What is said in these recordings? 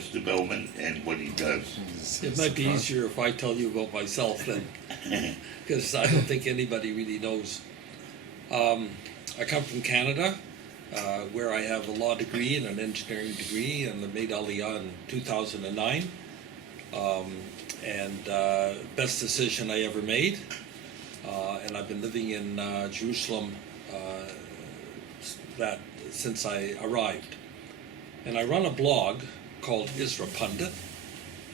Mr. Belman and what he does. It might be easier if I tell you about myself then, because I don't think anybody really knows. I come from Canada, where I have a law degree and an engineering degree, and I made Aliyah in 2009. Best decision I ever made. And I've been living in Jerusalem since I arrived. And I run a blog called Isra Pundit.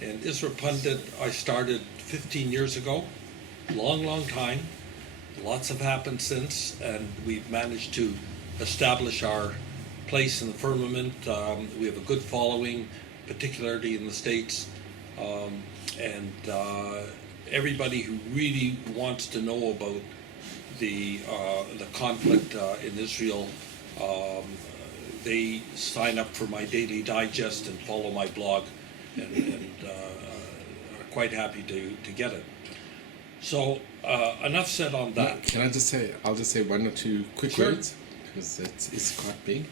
And Isra Pundit I started 15 years ago, long time. Lots have happened since, and we've managed to establish our place in the firmament. We have a good following, particularly in the States. Everybody who really wants to know about the conflict in Israel, they sign up for my daily digest and follow my blog, and are quite happy to get it. So enough said on that. Can I just say? I'll just say one or two quick words because it's quite big.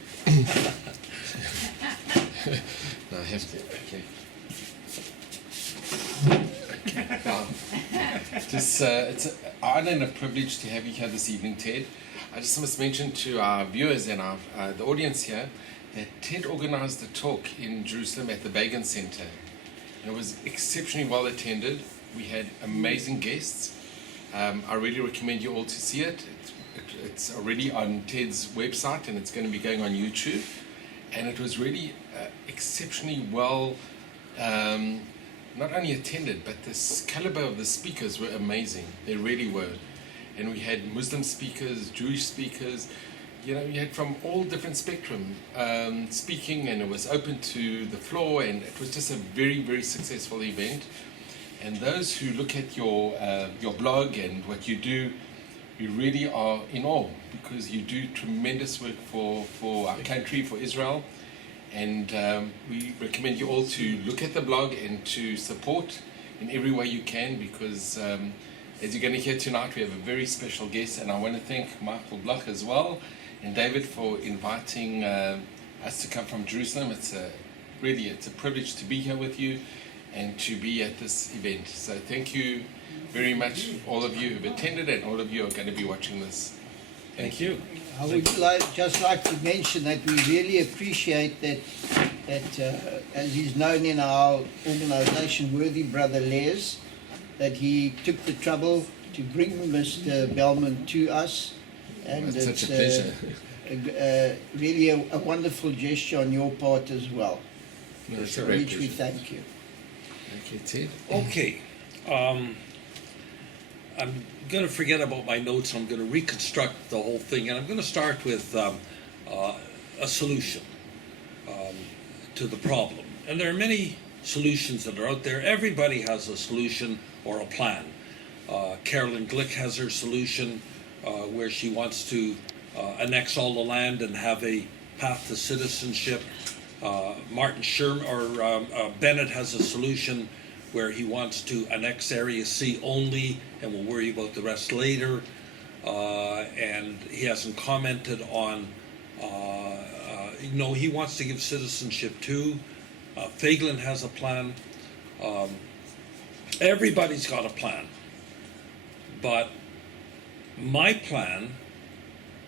No, I have to. Okay. Wow. It's an honor and a privilege to have you here this evening, Ted. I just must mention to our viewers and the audience here that Ted organized the talk in Jerusalem at the Belman Center. And it was exceptionally well attended. We had amazing guests. I really recommend you all to see it. It's already on Ted's website and it's going to be going on YouTube. And it was really exceptionally well not only attended, but the caliber of the speakers were amazing. They really were. And we had Muslim speakers, Jewish speakers, you had from all different spectrum speaking, and it was open to the floor, and it was just a very, very successful event. And those who look at your blog and what you do, we really are in awe, because you do tremendous work for our country, for Israel. And we recommend you all to look at the blog and to support in every way you can, because as you're going to hear tonight, we have a very special guest, and I want to thank Michael Bloch as well, and David for inviting us to come from Jerusalem. It's a privilege to be here with you and to be at this event. So thank you very much, all of you who've attended, and all of you are going to be watching this. Thank you. I would just like to mention that we really appreciate that as is known in our organization, Worthy Brother Les, that he took the trouble to bring Mr. Belman to us. And it's it's such a pleasure. Really a wonderful gesture on your part as well. No, it's a For great which we pleasure. thank you. Thank you, Ted. Okay. I'm going to forget about my notes. I'm going to reconstruct the whole thing, and I'm going to start with a solution to the problem. And there are many solutions that are out there. Everybody has a solution or a plan. Carolyn Glick has her solution where she wants to annex all the land and have a path to citizenship. Martin Sherman or Bennett has a solution where he wants to annex Area C only, and we'll worry about the rest later. And he hasn't commented on, he wants to give citizenship too. Feiglin has a plan. Everybody's got a plan. But my plan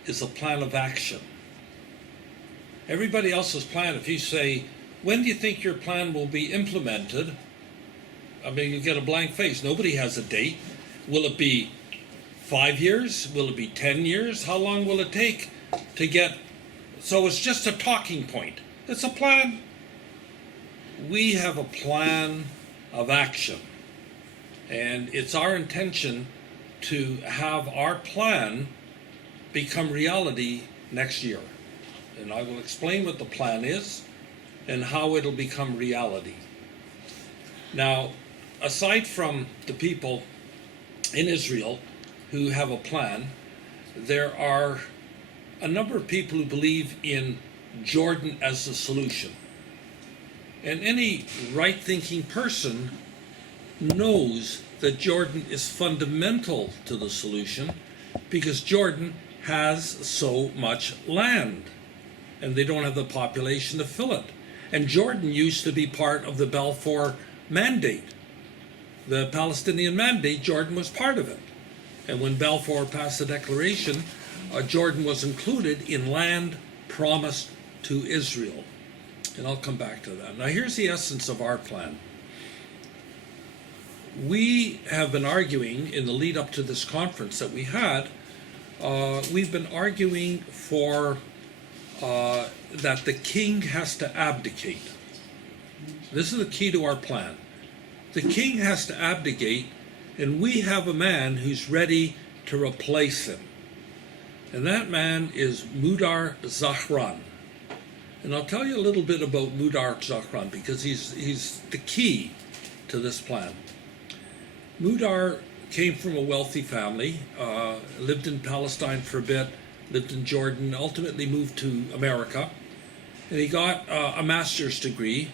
is a plan of action. Everybody else's plan, if you say, when do you think your plan will be implemented? I mean, you get a blank face. Nobody has a date. Will it be 5 years? Will it be 10 years? How long will it take to get? So it's just a talking point. It's a plan. We have a plan of action. And it's our intention to have our plan become reality next year. And I will explain what the plan is and how it'll become reality. Now, aside from the people in Israel who have a plan, there are a number of people who believe in Jordan as the solution. And any right-thinking person knows that Jordan is fundamental to the solution because Jordan has so much land and they don't have the population to fill it. And Jordan used to be part of the Balfour Mandate. The Palestinian Mandate, Jordan was part of it. And when Balfour passed the declaration, Jordan was included in land promised to Israel. And I'll come back to that. Now here's the essence of our plan. We have been arguing in the lead up to this conference that we had, we've been arguing for that the king has to abdicate. This is the key to our plan. The king has to abdicate, and we have a man who's ready to replace him. And that man is Mudar Zahran. And I'll tell you a little bit about Mudar Zahran because he's the key to this plan. Mudar came from a wealthy family, lived in Palestine for a bit, lived in Jordan, ultimately moved to America, and he got a master's degree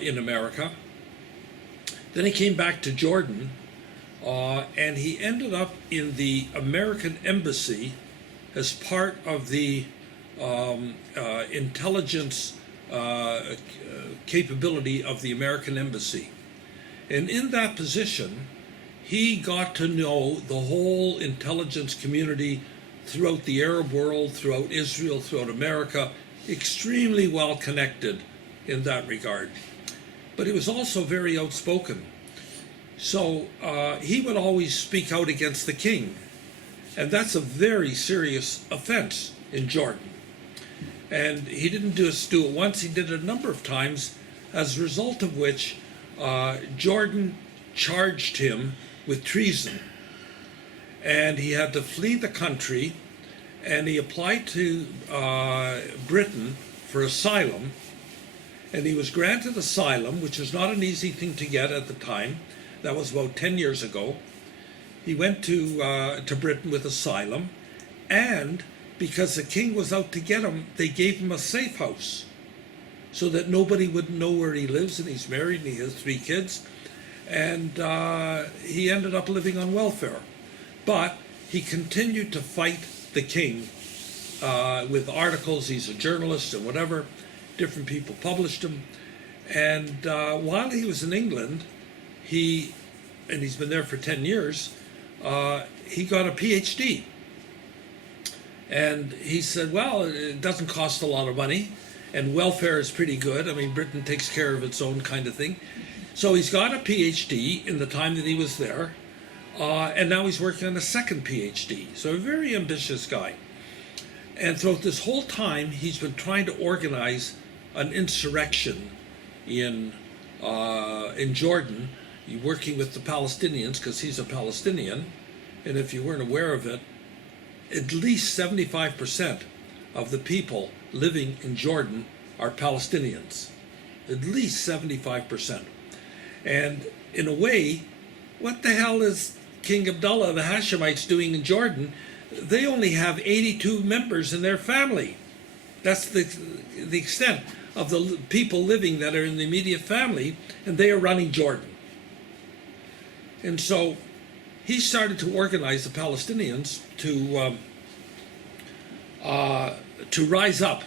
in America. Then he came back to Jordan, and he ended up in the American embassy as part of the intelligence capability of the American embassy. And in that position, he got to know the whole intelligence community throughout the Arab world, throughout Israel, throughout America, extremely well connected in that regard. But he was also very outspoken. So he would always speak out against the king. And that's a very serious offense in Jordan. And he didn't just do it once, he did it a number of times, as a result of which Jordan charged him with treason. And he had to flee the country, and he applied to Britain for asylum, and he was granted asylum, which was not an easy thing to get at the time. That was about 10 years ago. He went to Britain with asylum, and because the king was out to get him, they gave him a safe house so that nobody would know where he lives, and he's married and he has 3 kids. And he ended up living on welfare. But he continued to fight the king with articles. He's a journalist and whatever. Different people published him. And while he was in England, and he's been there for 10 years, he got a PhD. And he said, well, it doesn't cost a lot of money, and welfare is pretty good. I mean, Britain takes care of its own kind of thing. So he's got a PhD in the time that he was there, and now he's working on a second PhD. So a very ambitious guy. And throughout this whole time, he's been trying to organize an insurrection in Jordan, working with the Palestinians, because he's a Palestinian. And if you weren't aware of it, at least 75% of the people living in Jordan are Palestinians. At least 75%. And in a way, what the hell is King Abdullah of the Hashemites doing in Jordan? They only have 82 members in their family. That's the extent of the people living that are in the immediate family, and they are running Jordan. And so he started to organize the Palestinians to rise up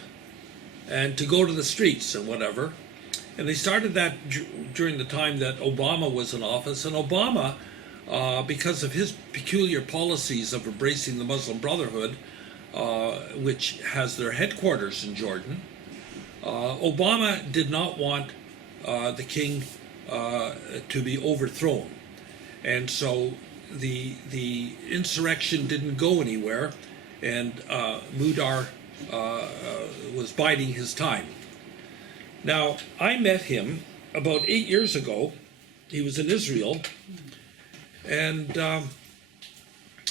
and to go to the streets and whatever. And they started that during the time that Obama was in office. And Obama, because of his peculiar policies of embracing the Muslim Brotherhood, which has their headquarters in Jordan, Obama did not want the king to be overthrown. And so the insurrection didn't go anywhere, and Mudar was biding his time. Now, I met him about 8 years ago. He was in Israel, and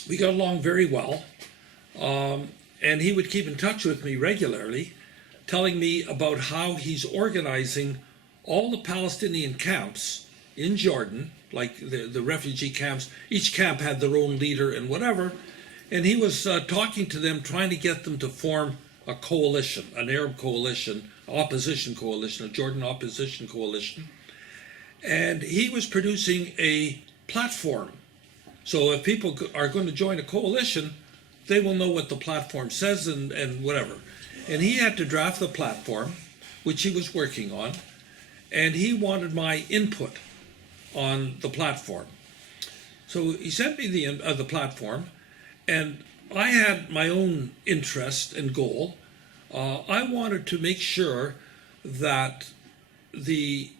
we got along very well. And he would keep in touch with me regularly, telling me about how he's organizing all the Palestinian camps in Jordan, like the refugee camps. Each camp had their own leader and whatever. And he was talking to them, trying to get them to form a coalition, an Arab coalition, opposition coalition, a Jordan opposition coalition. And he was producing a platform. So if people are going to join a coalition, they will know what the platform says and whatever. And he had to draft the platform, which he was working on, and he wanted my input on the platform. So he sent me the platform, and I had my own interest and goal. I wanted to make sure that the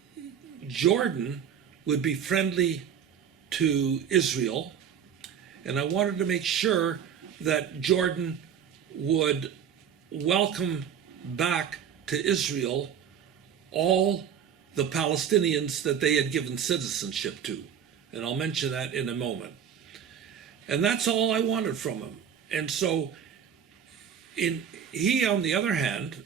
Jordan would be friendly to Israel, and I wanted to make sure that Jordan would welcome back to Israel all the Palestinians that they had given citizenship to. And I'll mention that in a moment. And that's all I wanted from him. And so he, on the other hand,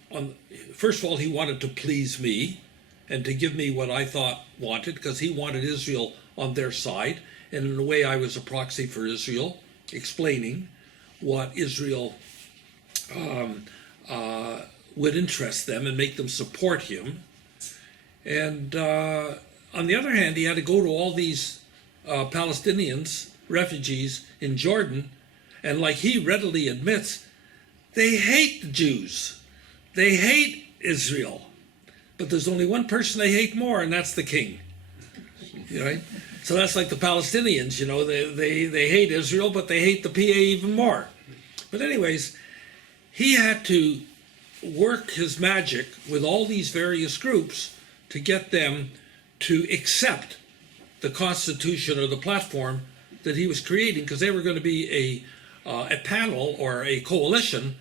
first of all, he wanted to please me and to give me what I thought wanted, because he wanted Israel on their side. And in a way, I was a proxy for Israel, explaining what Israel would interest them and make them support him. And on the other hand, he had to go to all these Palestinians, refugees in Jordan, and like he readily admits, they hate the Jews. They hate Israel. But there's only one person they hate more, and that's the king. Right? So that's like the Palestinians, they hate Israel, but they hate the PA even more. But anyways, he had to work his magic with all these various groups to get them to accept the constitution or the platform that he was creating, because they were going to be a panel or a coalition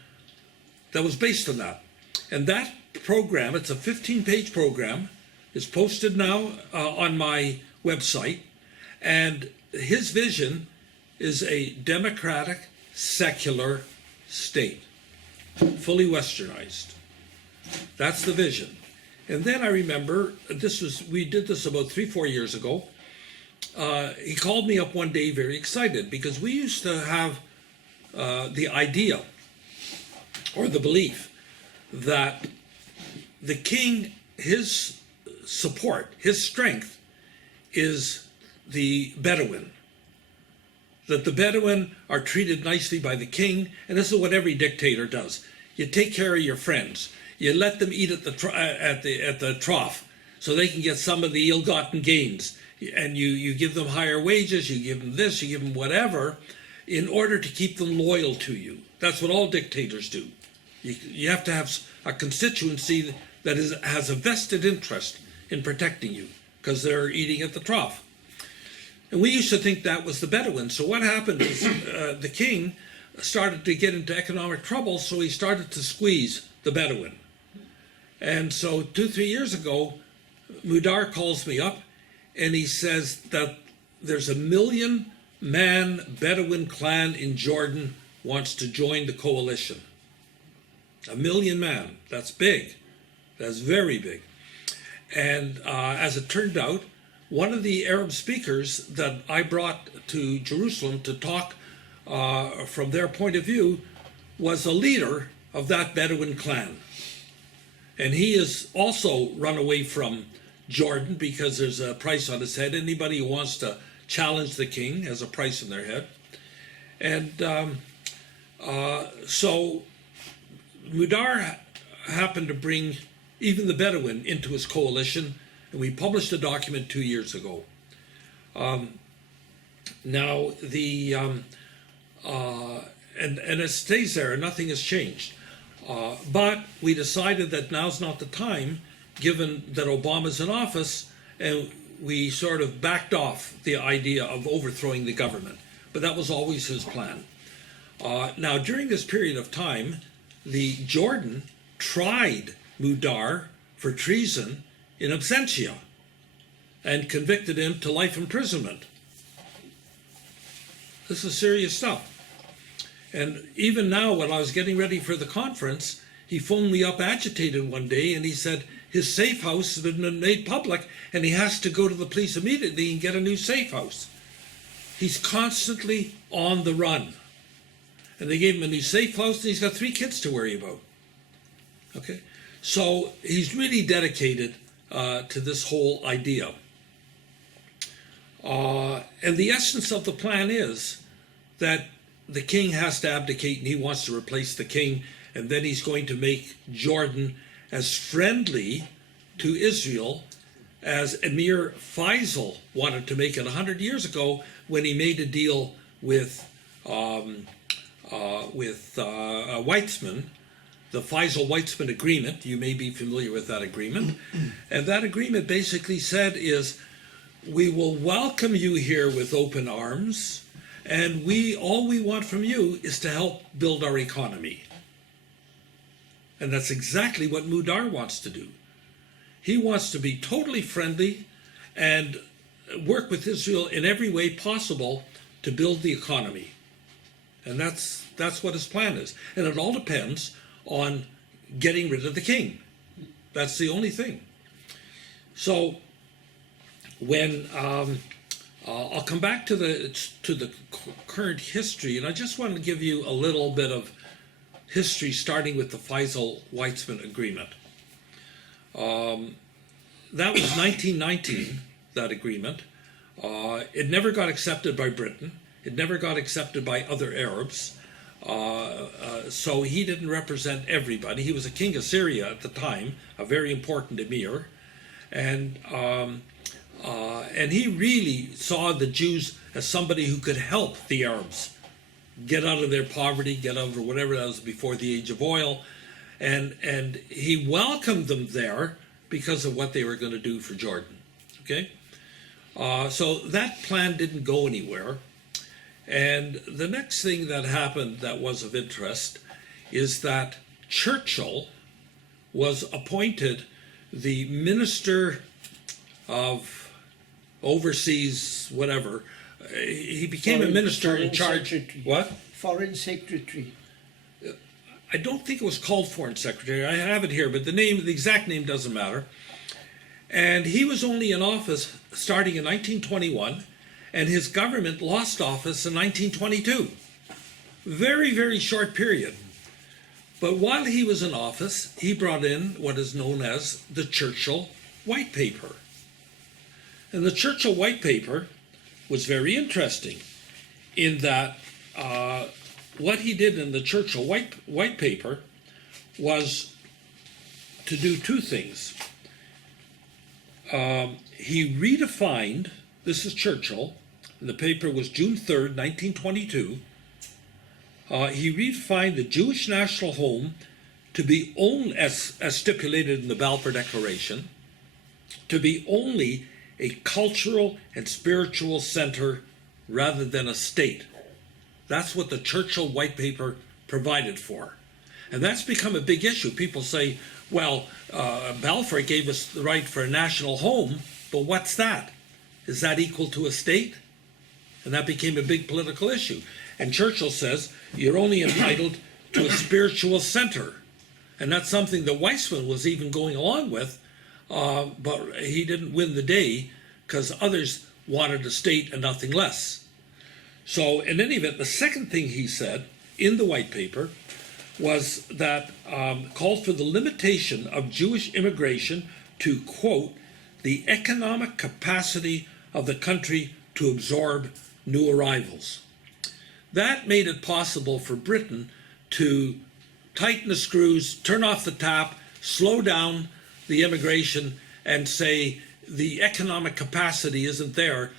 that was based on that. And that program, it's a 15-page program, is posted now on my website, and his vision is a democratic, secular state, fully westernized. That's the vision. And then I remember, we did this about 3-4 years ago. He called me up one day very excited, because we used to have the idea or the belief that the king, his support, his strength is the Bedouin. That the Bedouin are treated nicely by the king, and this is what every dictator does. You take care of your friends. You let them eat at the trough, so they can get some of the ill-gotten gains. And you give them higher wages, you give them this, you give them whatever, in order to keep them loyal to you. That's what all dictators do. You have to have a constituency that has a vested interest in protecting you, because they're eating at the trough. And we used to think that was the Bedouin. So what happened is the king started to get into economic trouble, so he started to squeeze the Bedouin. And so 2-3 years ago, Mudar calls me up, and he says that there's a 1 million-man Bedouin clan in Jordan wants to join the coalition. 1 million man. That's big. That's very big. And as it turned out, one of the Arab speakers that I brought to Jerusalem to talk from their point of view was a leader of that Bedouin clan. And he is also run away from Jordan because there's a price on his head. Anybody who wants to challenge the king has a price on their head. And so Mudar happened to bring even the Bedouin into his coalition, and we published a document 2 years ago. Now and it stays there, and nothing has changed. But we decided that now's not the time, given that Obama's in office, and we sort of backed off the idea of overthrowing the government. But that was always his plan. Now, during this period of time, the Jordan tried Mudar for treason in absentia and convicted him to life imprisonment. This is serious stuff. And even now, when I was getting ready for the conference, he phoned me up agitated one day, and he said his safe house has been made public and he has to go to the police immediately and get a new safe house. He's constantly on the run. And they gave him a new safe house, and he's got 3 kids to worry about. Okay? So he's really dedicated to this whole idea. And the essence of the plan is that the king has to abdicate, and he wants to replace the king, and then he's going to make Jordan as friendly to Israel as Emir Faisal wanted to make it 100 years ago when he made a deal with Weitzman, the Faisal-Weitzman agreement. You may be familiar with that agreement. And that agreement basically said is, we will welcome you here with open arms, and all we want from you is to help build our economy. And that's exactly what Mudar wants to do. He wants to be totally friendly and work with Israel in every way possible to build the economy. And that's what his plan is. And it all depends on getting rid of the king. That's the only thing. So when I'll come back to the current history, and I just want to give you a little bit of history starting with the Faisal-Weitzman agreement. That was 1919, that agreement. It never got accepted by Britain. It never got accepted by other Arabs. So he didn't represent everybody. He was a king of Syria at the time, a very important emir. And he really saw the Jews as somebody who could help the Arabs get out of their poverty, get over whatever that was before the age of oil. And he welcomed them there because of what they were going to do for Jordan. Okay? So that plan didn't go anywhere. And the next thing that happened that was of interest is that Churchill was appointed the minister of overseas whatever. He became a minister in charge. Secretary. What? Foreign Secretary. I don't think it was called Foreign Secretary. I have it here, but the exact name doesn't matter. And he was only in office starting in 1921, and his government lost office in 1922. Very, very short period. But while he was in office, he brought in what is known as the Churchill White Paper. And the Churchill White Paper was very interesting in that what he did in the Churchill White Paper was to do two things. He redefined, this is Churchill, and the paper was June 3rd, 1922. He redefined the Jewish national home to be only, as stipulated in the Balfour Declaration, to be only a cultural and spiritual center rather than a state. That's what the Churchill White Paper provided for. And that's become a big issue. People say, well, Balfour gave us the right for a national home, but what's that? Is that equal to a state? And that became a big political issue. And Churchill says, you're only entitled to a spiritual center. And that's something that Weizmann was even going along with, but he didn't win the day because others wanted a state and nothing less. So in any event, the second thing he said in the white paper was that called for the limitation of Jewish immigration to, quote, the economic capacity of the country to absorb new arrivals. That made it possible for Britain to tighten the screws, turn off the tap, slow down the immigration, and say the economic capacity isn't there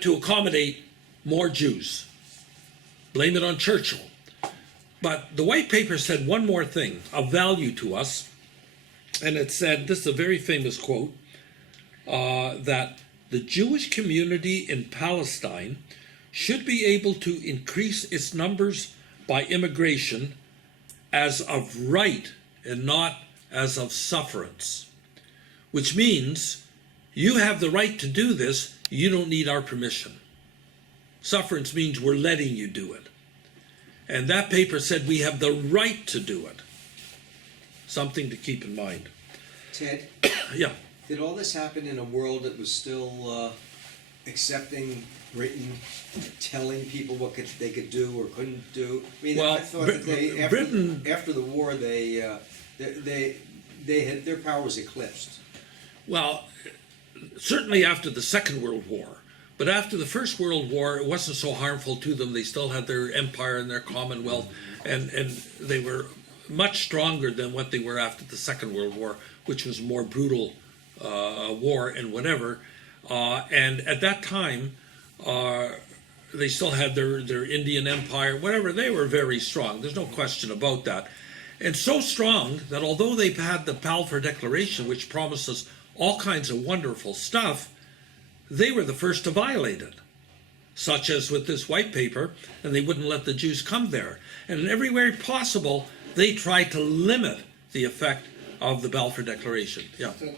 to accommodate more Jews. Blame it on Churchill. But the white paper said one more thing of value to us, and it said, this is a very famous quote, that the Jewish community in Palestine should be able to increase its numbers by immigration as of right and not as of sufferance, which means you have the right to do this, you don't need our permission. Sufferance means we're letting you do it. And that paper said we have the right to do it. Something to keep in mind. Ted, Yeah. did all this happen in a world that was still accepting Britain, telling people what they could do or couldn't do? I mean, Well, I thought that they, Britain- after the war, they had their power was eclipsed. Well, certainly after the Second World War. But after the First World War, it wasn't so harmful to them. They still had their empire and their commonwealth, and they were much stronger than what they were after the Second World War, which was a more brutal war and whatever. And at that time, they still had their Indian Empire, whatever. They were very strong. There's no question about that. And so strong that although they had the Balfour Declaration, which promised us all kinds of wonderful stuff, they were the first to violate it, such as with this white paper, and they wouldn't let the Jews come there. And in every way possible, they tried to limit the effect of the Balfour Declaration. Yeah. So,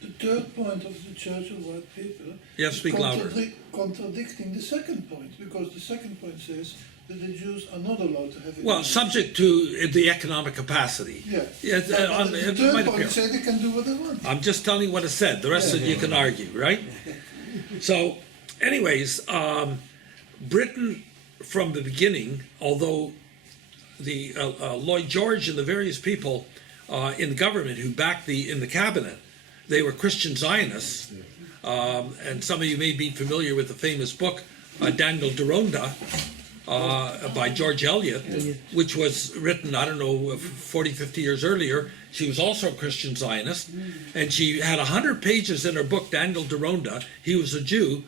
the third point of the Church of White Paper Yes, is speak louder. contradicting the second point, because the second point says that the Jews are not allowed to have. Well, subject to the economic capacity. Yeah. Yeah, But the it third might point appear. says they can do what they want. I'm just telling you what it said. The rest of it you can argue, right? So, anyways, Britain from the beginning, although the Lloyd George and the various people in the government who backed in the cabinet, they were Christian Zionists, and some of you may be familiar with the famous book Daniel Deronda by George Eliot, which was written, I don't know, 40, 50 years earlier. She was also a Christian Zionist, and she had 100 pages in her book, Daniel Deronda. He was a Jew,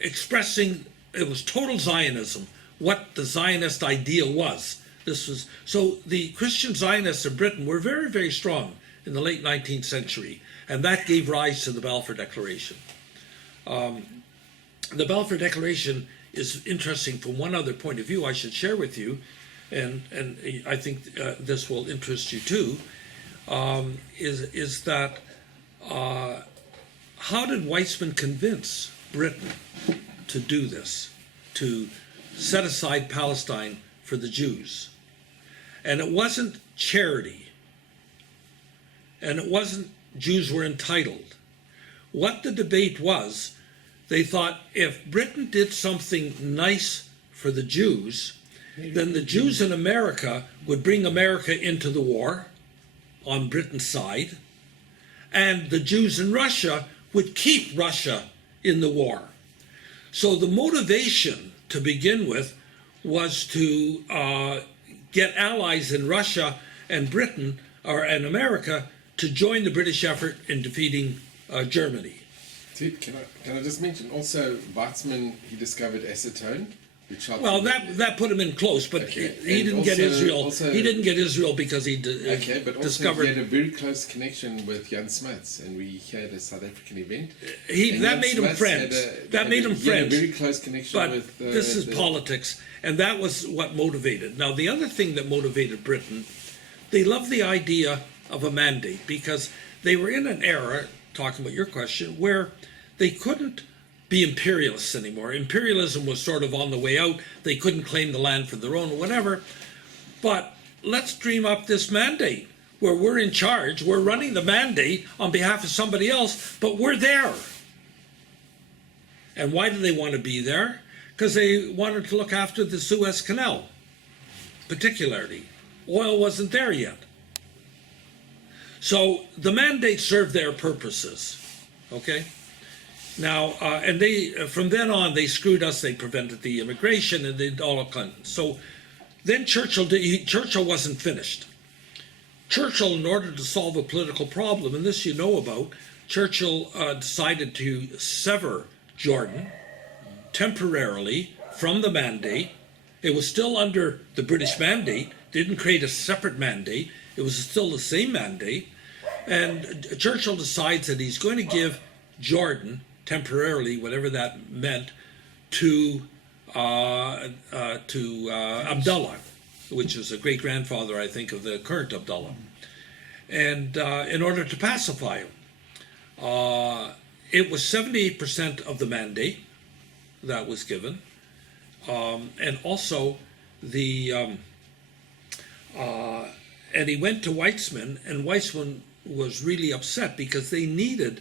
expressing, it was total Zionism, what the Zionist ideal was. This was, so the Christian Zionists of Britain were very, very strong in the late 19th century, and that gave rise to the Balfour Declaration. The Balfour Declaration is interesting from one other point of view I should share with you, and I think this will interest you too, is that how did Weizmann convince Britain to do this, to set aside Palestine for the Jews? And it wasn't charity, and it wasn't Jews were entitled. What the debate was, they thought if Britain did something nice for the Jews, then the Jews in America would bring America into the war on Britain's side, and the Jews in Russia would keep Russia in the war. So the motivation to begin with was to get allies in Russia and Britain, or in America, to join the British effort in defeating Germany. See, can I just mention also Weizmann, he discovered acetone, which helped. Well, that put him in close, but Okay. he And didn't get also- Israel. also- He didn't get Israel because he Okay, but also discovered. he had a very close connection with Jan Smuts, and we had a South African event. And That Jan made him Smuts friends. That made him he had a friends. very close connection But with. this is politics, and that was what motivated. Now, the other thing that motivated Britain, they loved the idea of a mandate because they were in an era, talking about your question, where they couldn't be imperialists anymore. Imperialism was sort of on the way out. They couldn't claim the land for their own or whatever. But let's dream up this mandate where we're in charge. We're running the mandate on behalf of somebody else, but we're there. And why do they want to be there? Because they wanted to look after the Suez Canal, particularly. Oil wasn't there yet. So the mandate served their purposes, okay? Now, and they, from then on, they screwed us. They prevented the immigration and they did all of Clinton. So then Churchill wasn't finished. Churchill, in order to solve a political problem, and this you know about, Churchill decided to sever Jordan temporarily from the mandate. It was still under the British mandate, didn't create a separate mandate. It was still the same mandate. And Churchill decides that he's going to give Jordan, temporarily, whatever that meant, to Abdullah, which is a great-grandfather, I think, of the current Abdullah, and in order to pacify him. It was 78% of the mandate that was given, and also and he went to Weizmann, and Weizmann was really upset because they needed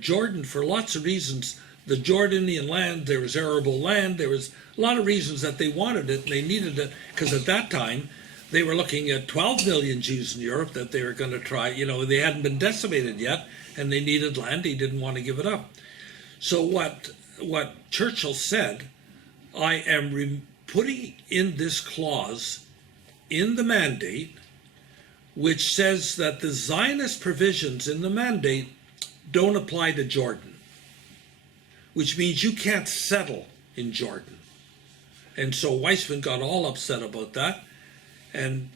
Jordan for lots of reasons. The Jordanian land, there was arable land, there was a lot of reasons that they wanted it, and they needed it, because at that time they were looking at 12 million Jews in Europe that they were going to try, they hadn't been decimated yet, and they needed land. He didn't want to give it up. So what Churchill said, I am putting in this clause in the mandate which says that the Zionist provisions in the mandate don't apply to Jordan, which means you can't settle in Jordan. And so Weizmann got all upset about that, and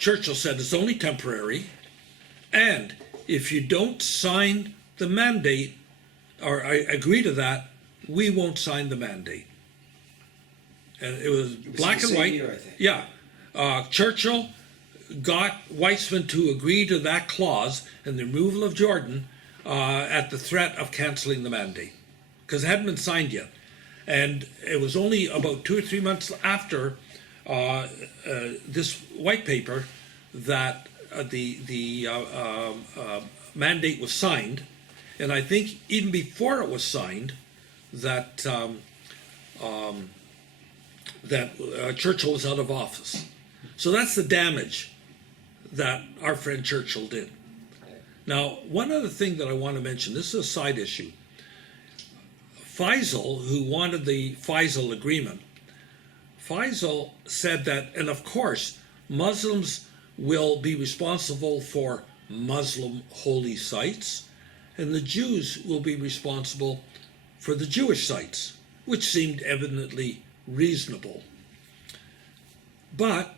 Churchill said it's only temporary, and if you don't sign the mandate, or I agree to that, we won't sign the mandate. And it was black the and same white. year, I think. Yeah, Churchill got Weizmann to agree to that clause and the removal of Jordan at the threat of canceling the mandate, because it hadn't been signed yet. And it was only about 2 or 3 months after this white paper that the mandate was signed, and I think even before it was signed, that Churchill was out of office. So that's the damage that our friend Churchill did. Now, one other thing that I want to mention, this is a side issue. Faisal, who wanted the Faisal agreement, Faisal said that, and of course, Muslims will be responsible for Muslim holy sites, and the Jews will be responsible for the Jewish sites, which seemed evidently reasonable. But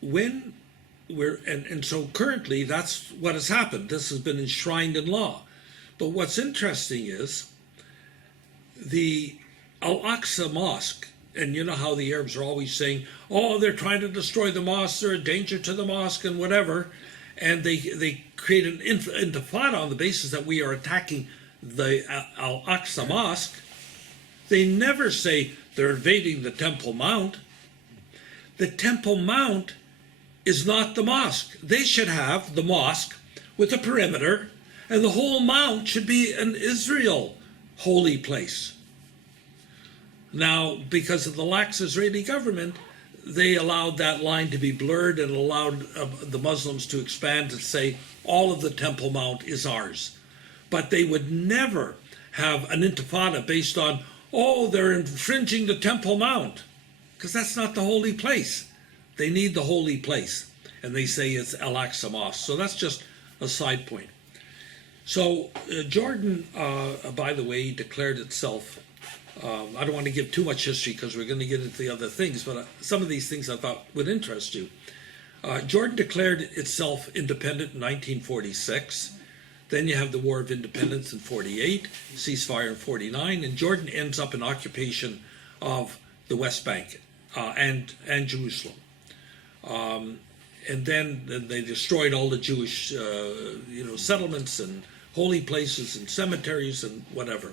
when and so currently that's what has happened. This has been enshrined in law. But what's interesting is the Al-Aqsa Mosque, and you know how the Arabs are always saying, oh, they're trying to destroy the mosque, they're a danger to the mosque and whatever, and they create an intifada on the basis that we are attacking the Al-Aqsa Mosque. They never say they're invading the Temple Mount. The Temple Mount is not the mosque. They should have the mosque with a perimeter, and the whole mount should be an Israel holy place. Now, because of the lax Israeli government, they allowed that line to be blurred and allowed the Muslims to expand and say all of the Temple Mount is ours. But they would never have an intifada based on, oh, they're infringing the Temple Mount, because that's not the holy place. They need the holy place, and they say it's Al-Aqsa Mosque. So that's just a side point. So Jordan, by the way, declared itself, I don't want to give too much history because we're going to get into the other things, but some of these things I thought would interest you. Jordan declared itself independent in 1946. Then you have the War of Independence in 48, ceasefire in 49, and Jordan ends up in occupation of the West Bank and Jerusalem. And then they destroyed all the Jewish settlements and holy places and cemeteries and whatever.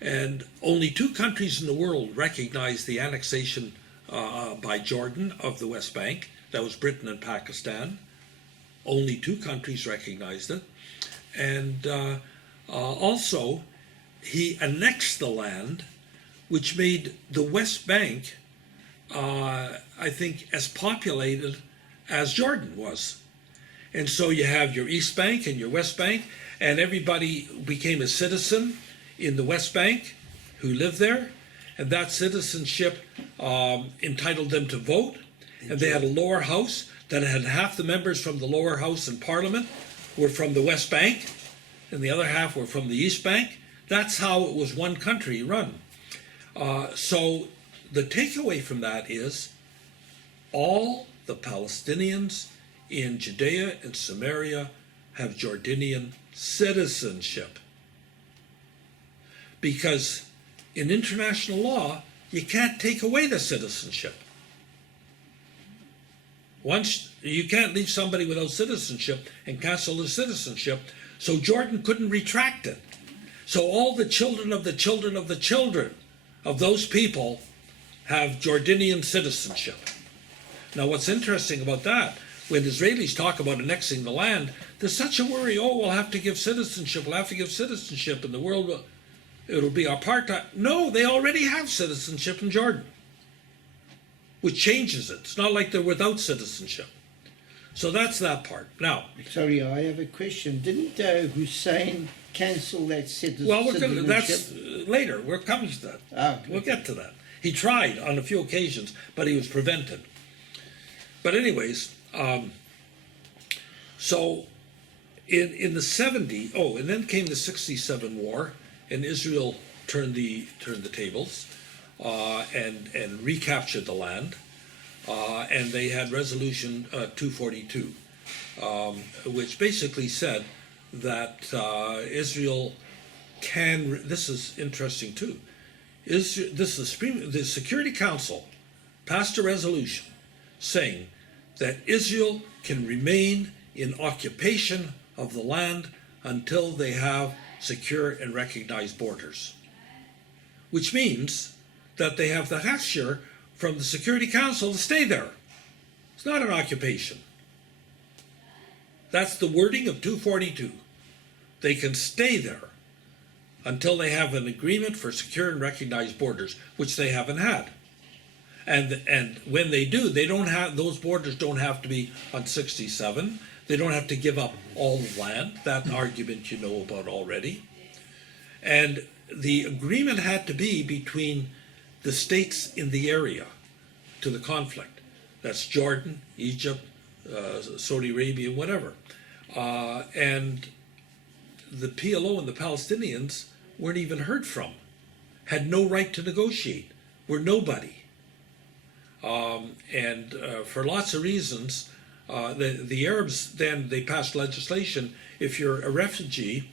And only 2 countries in the world recognized the annexation by Jordan of the West Bank. That was Britain and Pakistan. Only 2 countries recognized it. And also, he annexed the land, which made the West Bank, I think, as populated as Jordan was. And so you have your East Bank and your West Bank, and everybody became a citizen in the West Bank who lived there, and that citizenship entitled them to vote. And they had a lower house that had half the members from the lower house in Parliament were from the West Bank, and the other half were from the East Bank. That's how it was one country run. So the takeaway from that is all the Palestinians in Judea and Samaria have Jordanian citizenship. Because in international law, you can't take away the citizenship. Once you can't leave somebody without citizenship and cancel their citizenship, so Jordan couldn't retract it. So all the children of the children of the children of those people have Jordanian citizenship. Now what's interesting about that, when Israelis talk about annexing the land, there's such a worry, oh, we'll have to give citizenship, and the world will, it'll be apartheid. No, they already have citizenship in Jordan, which changes it. It's not like they're without citizenship. So that's that part. Now, Sorry, I have a question. Didn't Hussein cancel that citizenship? well, that's later. We're coming to that. Ah, We'll get to that. He tried on a few occasions, but he was prevented. But anyways, so in the 70s, and then came the 67 war, and Israel turned the tables and recaptured the land, and they had Resolution 242, which basically said that Israel can. This is interesting too. The Security Council passed a resolution saying that Israel can remain in occupation of the land until they have secure and recognized borders, which means that they have the hechsher from the Security Council to stay there. It's not an occupation. That's the wording of 242. They can stay there until they have an agreement for secure and recognized borders, which they haven't had. And when they do, they don't have, those borders don't have to be on 67. They don't have to give up all the land. That argument you know about already. And the agreement had to be between the states in the area to the conflict. That's Jordan, Egypt, Saudi Arabia, whatever. And the PLO and the Palestinians weren't even heard from, had no right to negotiate, were nobody. And for lots of reasons, the Arabs then, they passed legislation, if you're a refugee,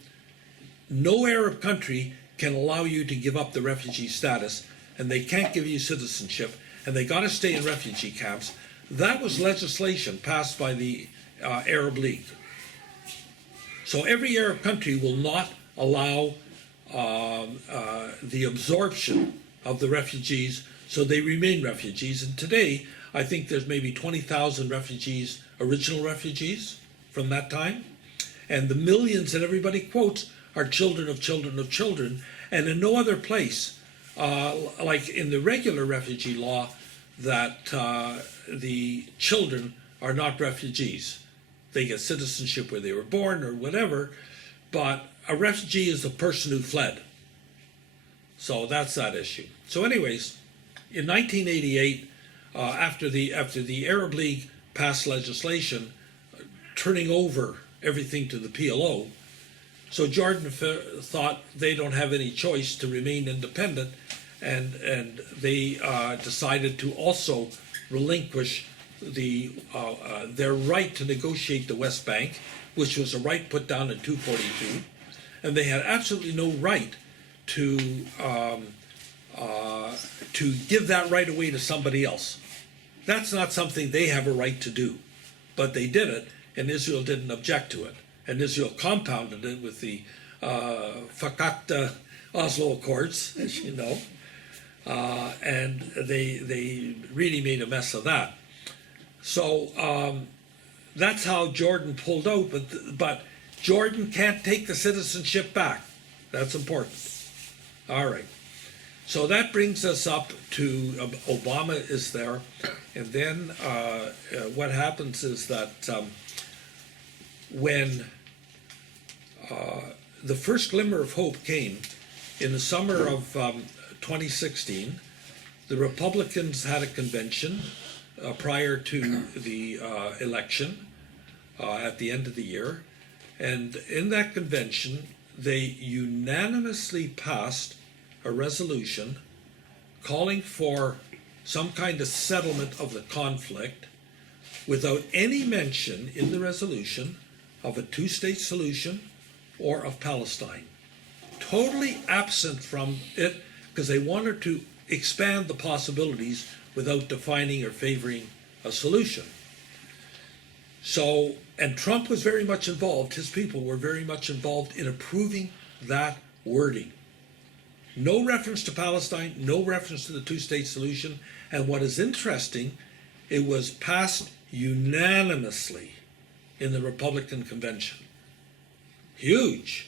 no Arab country can allow you to give up the refugee status, and they can't give you citizenship, and they got to stay in refugee camps. That was legislation passed by the Arab League. So every Arab country will not allow the absorption of the refugees, so they remain refugees. And today, I think there's maybe 20,000 refugees, original refugees from that time. And the millions that everybody quotes are children of children of children. And in no other place, like in the regular refugee law, that the children are not refugees. They get citizenship where they were born or whatever, but a refugee is the person who fled. So that's that issue. So anyways, in 1988, after the Arab League passed legislation turning over everything to the PLO, so Jordan thought they don't have any choice to remain independent, and they decided to also relinquish their right to negotiate the West Bank, which was a right put down in 242, and they had absolutely no right to give that right away to somebody else. That's not something they have a right to do, but they did it, and Israel didn't object to it, and Israel compounded it with the Fakat Oslo Accords, as you know, and they really made a mess of that. So that's how Jordan pulled out, but Jordan can't take the citizenship back. That's important. All right. So that brings us up to Obama is there, and then what happens is that when the first glimmer of hope came in the summer of 2016, the Republicans had a convention prior to the election at the end of the year, and in that convention they unanimously passed a resolution calling for some kind of settlement of the conflict without any mention in the resolution of a two-state solution or of Palestine. Totally absent from it because they wanted to expand the possibilities without defining or favoring a solution. So, and Trump was very much involved, his people were very much involved in approving that wording. No reference to Palestine, no reference to the two-state solution, and what is interesting, it was passed unanimously in the Republican convention. Huge,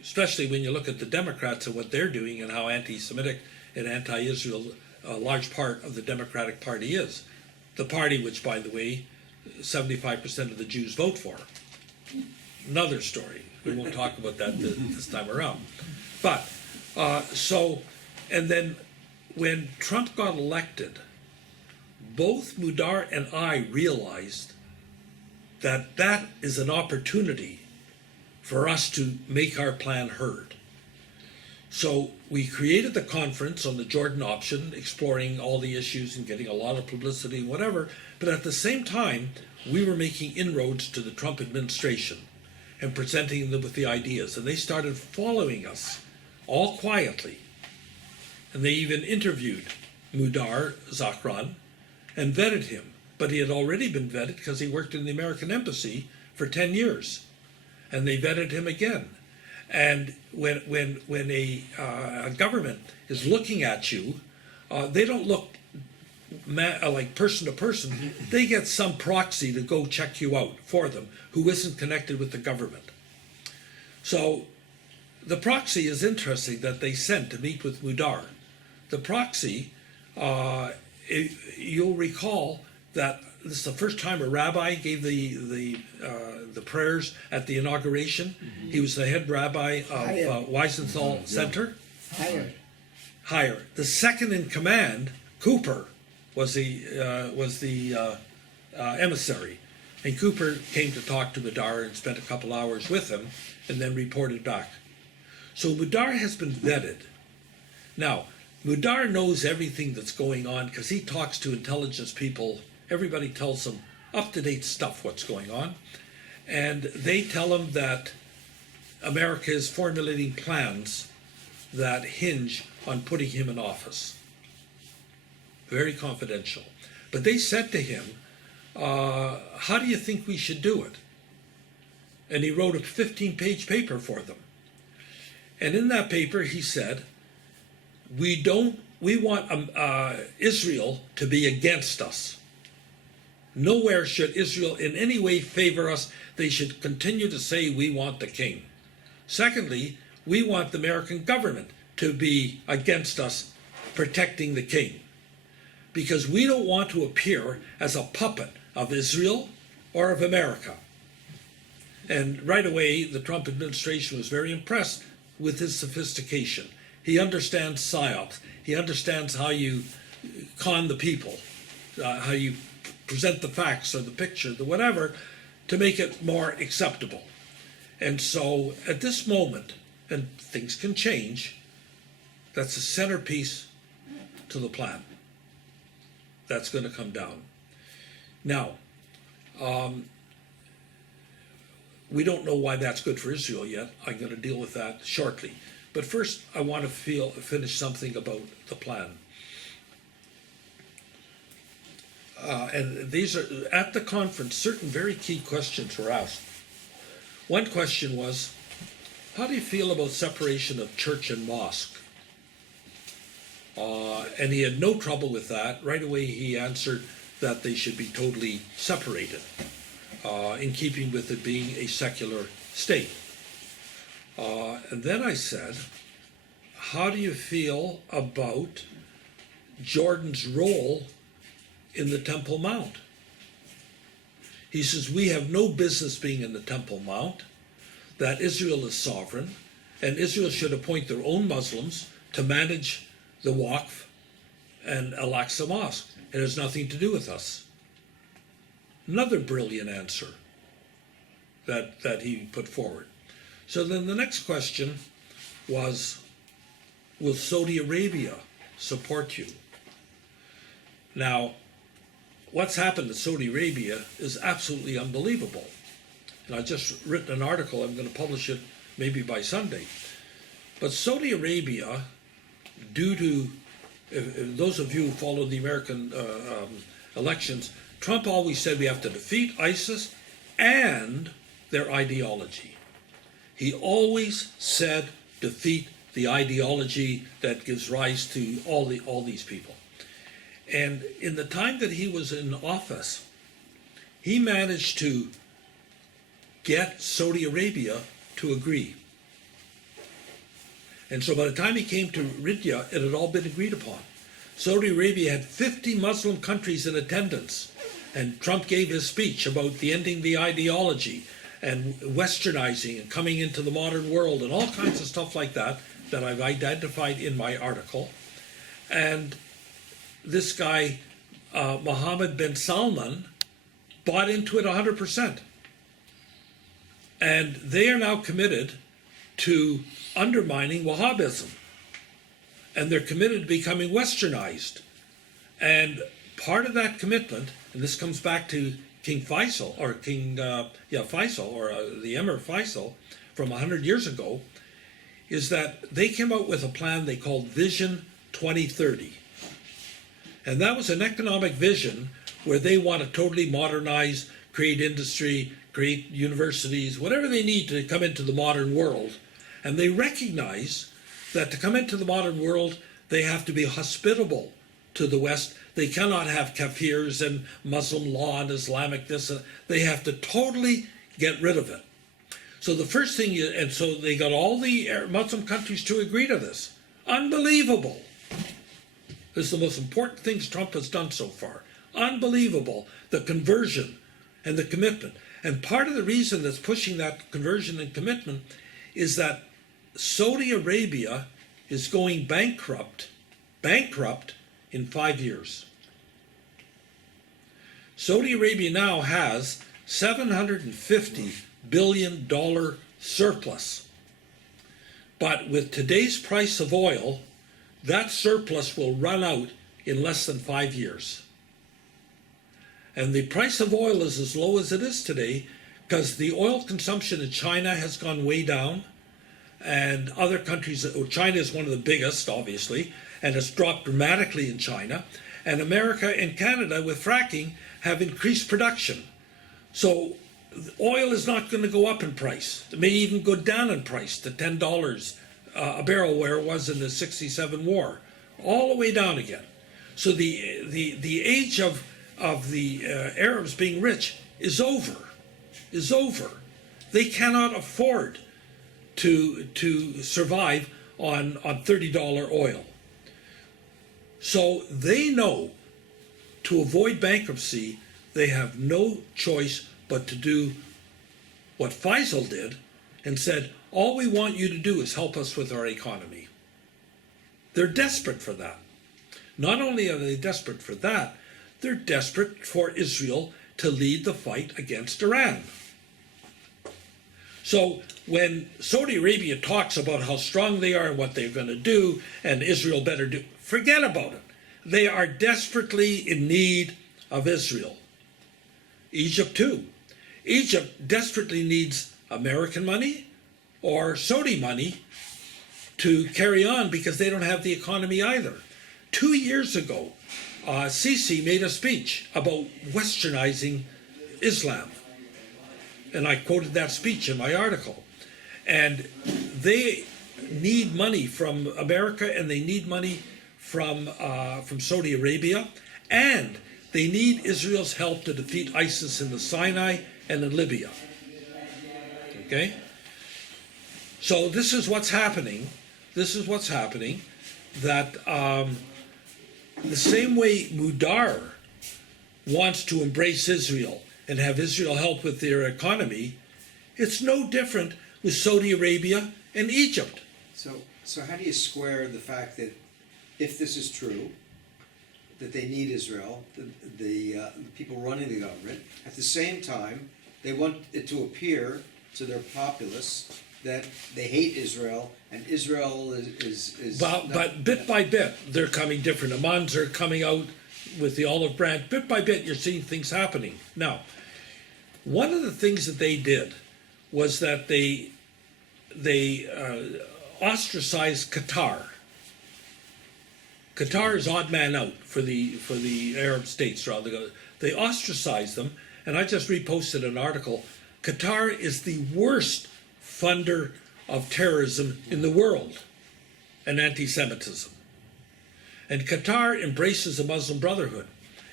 especially when you look at the Democrats and what they're doing and how anti-Semitic and anti-Israel a large part of the Democratic Party is. The party which, by the way, 75% of the Jews vote for. Another story. We won't talk about that this time around. But, and then when Trump got elected, both Mudar and I realized that that is an opportunity for us to make our plan heard. So we created the conference on the Jordan option, exploring all the issues and getting a lot of publicity and whatever, but at the same time, we were making inroads to the Trump administration and presenting them with the ideas, and they started following us, all quietly. And they even interviewed Mudar Zakran and vetted him, but he had already been vetted because he worked in the American embassy for 10 years, and they vetted him again. And when a government is looking at you, they don't look like person to person. They get some proxy to go check you out for them who isn't connected with the government. So the proxy is interesting that they sent to meet with Mudar. The proxy, you'll recall that this is the first time a rabbi gave the prayers at the inauguration. Mm-hmm. He was the head rabbi of Wiesenthal Center. Higher. The second in command, Cooper, was the emissary, and Cooper came to talk to Mudar and spent a couple hours with him, and then reported back. So Mudar has been vetted. Now, Mudar knows everything that's going on because he talks to intelligence people. Everybody tells him up-to-date stuff, what's going on. And they tell him that America is formulating plans that hinge on putting him in office. Very confidential. But they said to him, how do you think we should do it? And he wrote a 15-page paper for them. And in that paper he said, we want Israel to be against us. Nowhere should Israel in any way favor us. They should continue to say we want the king. Secondly, we want the American government to be against us, protecting the king. Because we don't want to appear as a puppet of Israel or of America. And right away, the Trump administration was very impressed with his sophistication. He understands psyops. He understands how you con the people, how you present the facts or the picture, the whatever, to make it more acceptable. And so at this moment, and things can change, that's the centerpiece to the plan. That's going to come down. Now, we don't know why that's good for Israel yet. I'm going to deal with that shortly. But first, I want to finish something about the plan. And these are, at the conference, certain very key questions were asked. One question was, how do you feel about separation of church and mosque? And he had no trouble with that. Right away he answered that they should be totally separated, in keeping with it being a secular state. And then I said, how do you feel about Jordan's role in the Temple Mount? He says, we have no business being in the Temple Mount, that Israel is sovereign, and Israel should appoint their own Muslims to manage the Waqf and Al-Aqsa Mosque. It has nothing to do with us. Another brilliant answer that he put forward. So then the next question was, will Saudi Arabia support you? Now, what's happened in Saudi Arabia is absolutely unbelievable. And I just written an article, I'm going to publish it maybe by Sunday. But Saudi Arabia, due to, if those of you who follow the American elections, Trump always said we have to defeat ISIS and their ideology. He always said defeat the ideology that gives rise to all these people. And in the time that he was in office, he managed to get Saudi Arabia to agree. And so by the time he came to Riyadh, it had all been agreed upon. Saudi Arabia had 50 Muslim countries in attendance, and Trump gave his speech about the ending the ideology and westernizing and coming into the modern world and all kinds of stuff like that I've identified in my article. And this guy Mohammed bin Salman bought into it 100%. And they are now committed to undermining Wahhabism. And they're committed to becoming westernized. And part of that commitment, and this comes back to King Faisal, or Faisal, or the Emir Faisal from 100 years ago, is that they came out with a plan they called Vision 2030. And that was an economic vision where they want to totally modernize, create industry, create universities, whatever they need to come into the modern world. And they recognize that to come into the modern world, they have to be hospitable to the West. They cannot have kafirs and Muslim law and Islamic this. They have to totally get rid of it. So the first thing, and so they got all the Muslim countries to agree to this. Unbelievable. This is the most important things Trump has done so far. Unbelievable. The conversion and the commitment. And part of the reason that's pushing that conversion and commitment is that Saudi Arabia is going bankrupt in 5 years. Saudi Arabia now has $750 billion surplus. But with today's price of oil, that surplus will run out in less than 5 years. And the price of oil is as low as it is today because the oil consumption in China has gone way down, and other countries, China is one of the biggest, obviously, and it's dropped dramatically in China. And America and Canada, with fracking, have increased production. So oil is not going to go up in price. It may even go down in price to $10 a barrel where it was in the '67 war, all the way down again. So the age of the Arabs being rich is over. They cannot afford to survive on $30 oil. So they know to avoid bankruptcy, they have no choice but to do what Faisal did and said, all we want you to do is help us with our economy. They're desperate for that. Not only are they desperate for that, they're desperate for Israel to lead the fight against Iran. So when Saudi Arabia talks about how strong they are and what they're going to do, and Israel better do, forget about it. They are desperately in need of Israel. Egypt too. Egypt desperately needs American money or Saudi money to carry on because they don't have the economy either. 2 years ago, Sisi made a speech about westernizing Islam. And I quoted that speech in my article. And they need money from America, and they need money from Saudi Arabia, and they need Israel's help to defeat ISIS in the Sinai and in Libya. Okay? So this is what's happening. That the same way Mudar wants to embrace Israel and have Israel help with their economy, it's no different with Saudi Arabia and Egypt. So how do you square the fact that if this is true, that they need Israel, the people running the government, at the same time, they want it to appear to their populace that they hate Israel, and Israel is But bit by bit, they're coming different. Amans are coming out with the olive branch. Bit by bit, you're seeing things happening. Now, one of the things that they did was that they ostracized Qatar. Qatar is odd man out for the Arab states. They ostracized them, and I just reposted an article. Qatar is the worst funder of terrorism in the world and anti-Semitism. And Qatar embraces the Muslim Brotherhood.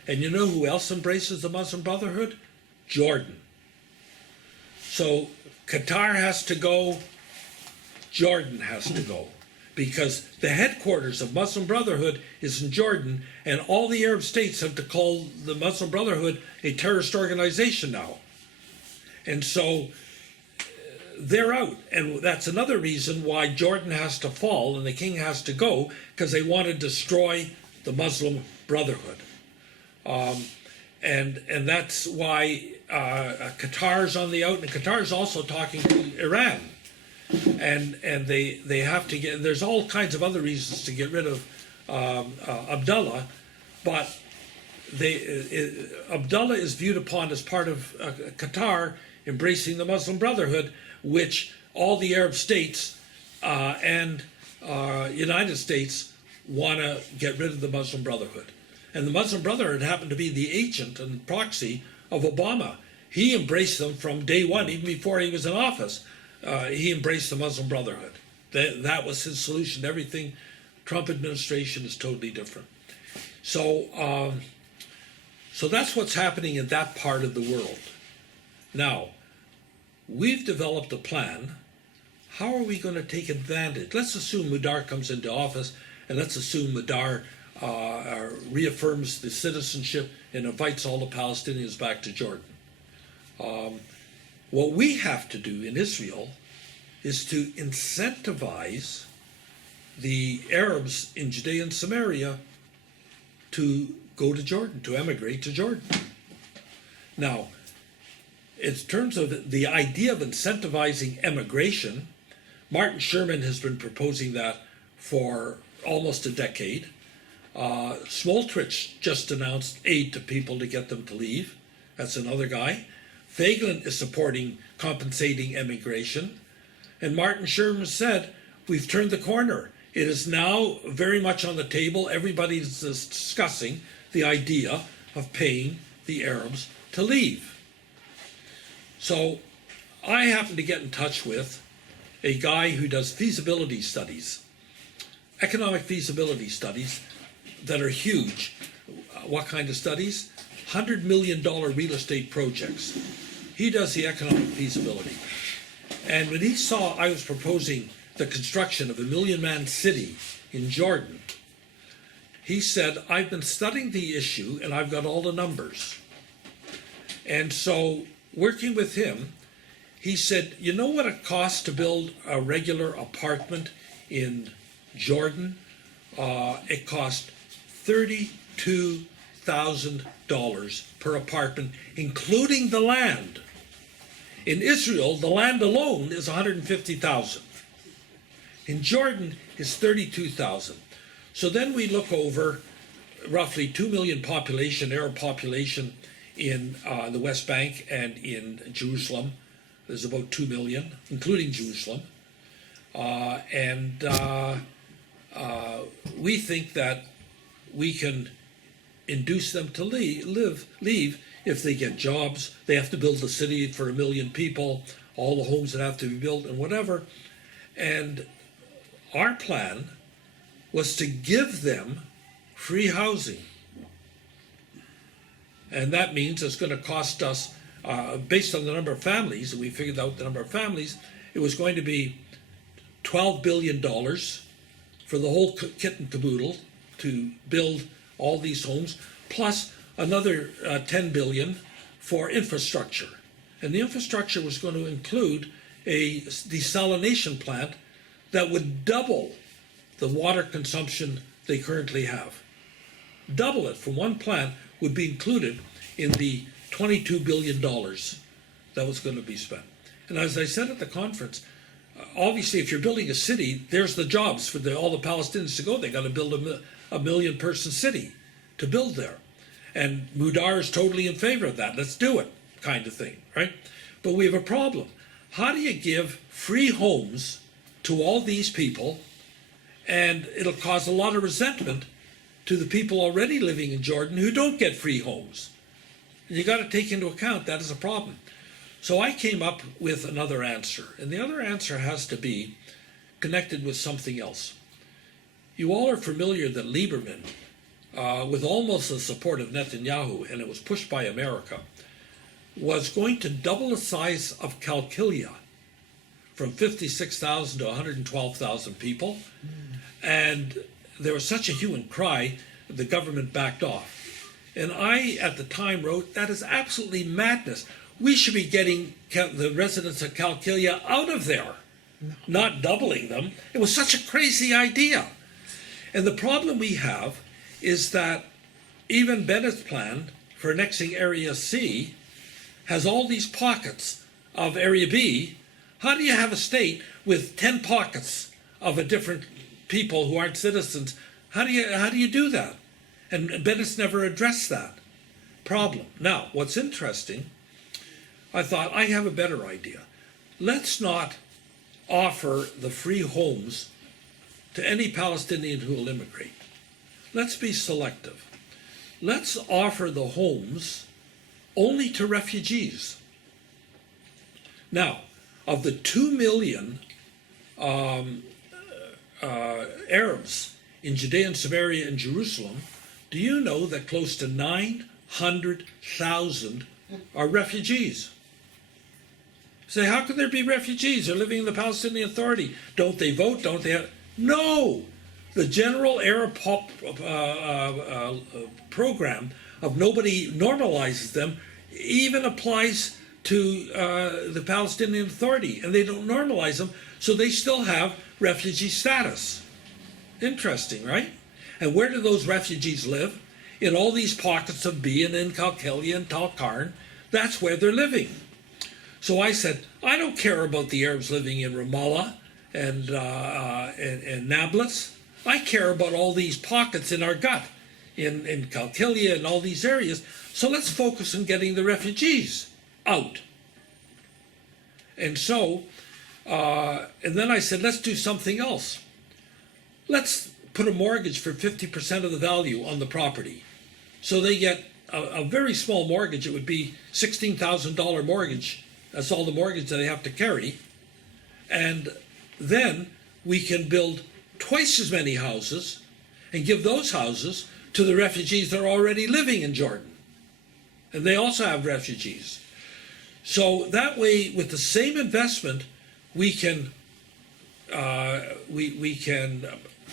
And you know who else embraces the Muslim Brotherhood? Jordan. So Qatar has to go, Jordan has to go. Because the headquarters of Muslim Brotherhood is in Jordan, and all the Arab states have to call the Muslim Brotherhood a terrorist organization now. And so they're out. And that's another reason why Jordan has to fall and the king has to go, because they want to destroy the Muslim Brotherhood. And that's why Qatar's on the out, and Qatar's also talking to Iran, and they have to get. There's all kinds of other reasons to get rid of Abdullah, but Abdullah is viewed upon as part of Qatar embracing the Muslim Brotherhood, which all the Arab states and United States want to get rid of the Muslim Brotherhood. And the Muslim Brotherhood happened to be the agent and proxy of Obama. He embraced them from day one, even before he was in office. He embraced the Muslim Brotherhood. That was his solution to everything. Trump administration is totally different. So, so that's what's happening in that part of the world. Now, we've developed a plan. How are we going to take advantage? Let's assume Mudar comes into office, and let's assume Mudar reaffirms the citizenship and invites all the Palestinians back to Jordan. What we have to do in Israel is to incentivize the Arabs in Judea and Samaria to go to Jordan, to emigrate to Jordan. Now, in terms of the idea of incentivizing emigration, Martin Sherman has been proposing that for almost a decade. Smotrich just announced aid to people to get them to leave. That's another guy. Feiglin is supporting compensating emigration. And Martin Sherman said, we've turned the corner. It is now very much on the table. Everybody's discussing the idea of paying the Arabs to leave. So I happen to get in touch with a guy who does feasibility studies, economic feasibility studies that are huge. What kind of studies? $100 million real estate projects. He does the economic feasibility. And when he saw I was proposing the construction of a 1 million man city in Jordan, he said, I've been studying the issue and I've got all the numbers. And so, working with him, he said, you know what it costs to build a regular apartment in Jordan? It cost $32,000 per apartment, including the land. In Israel, the land alone is $150,000. In Jordan, it's $32,000. So then we look over roughly 2 million population, Arab population in the West Bank and in Jerusalem. There's about 2 million, including Jerusalem. We think that we can induce them to leave if they get jobs. They have to build the city for 1 million people, all the homes that have to be built and whatever. And our plan was to give them free housing. And that means it's going to cost us, based on the number of families, we figured out the number of families, it was going to be $12 billion for the whole kit and caboodle to build all these homes, plus another 10 billion for infrastructure. And the infrastructure was going to include a desalination plant that would double the water consumption they currently have. Double it from one plant would be included in the $22 billion that was going to be spent. And as I said at the conference, obviously if you're building a city, there's the jobs for all the Palestinians to go. They got to build a 1 million person city to build there. And Mudar is totally in favor of that. Let's do it, kind of thing, right? But we have a problem. How do you give free homes to all these people? And it'll cause a lot of resentment to the people already living in Jordan who don't get free homes. And you got to take into account that as a problem. So I came up with another answer. And the other answer has to be connected with something else. You all are familiar that Lieberman, with almost the support of Netanyahu, and it was pushed by America, was going to double the size of Qalqilia from 56,000 to 112,000 people. And there was such a hue and cry, the government backed off. And I, at the time, wrote, that is absolutely madness. We should be getting the residents of Qalqilia out of there, not doubling them. It was such a crazy idea. And the problem we have is that even Bennett's plan for annexing Area C has all these pockets of Area B. How do you have a state with 10 pockets of a different people who aren't citizens? How do you do that? And Bennett's never addressed that problem. Now, what's interesting, I thought I have a better idea. Let's not offer the free homes to any Palestinian who will immigrate. Let's be selective. Let's offer the homes only to refugees. Now, of the 2 million Arabs in Judea and Samaria and Jerusalem, do you know that close to 900,000 are refugees? Say, how could there be refugees? They're living in the Palestinian Authority. Don't they vote? Don't they have... No! The general Arab program of nobody normalizes them even applies to the Palestinian Authority, and they don't normalize them, so they still have refugee status. Interesting, right? And where do those refugees live? In all these pockets of B and in Qalqilia and Talkarn. That's where they're living. So I said, I don't care about the Arabs living in Ramallah and Nablus. I care about all these pockets in our gut, in Qalqilia and all these areas. So let's focus on getting the refugees out. And so, and then I said, let's do something else. Let's put a mortgage for 50% of the value on the property. So they get a very small mortgage. It would be $16,000 mortgage. That's all the mortgage that they have to carry. And then we can build twice as many houses and give those houses to the refugees that are already living in Jordan. And they also have refugees. So that way, with the same investment, we can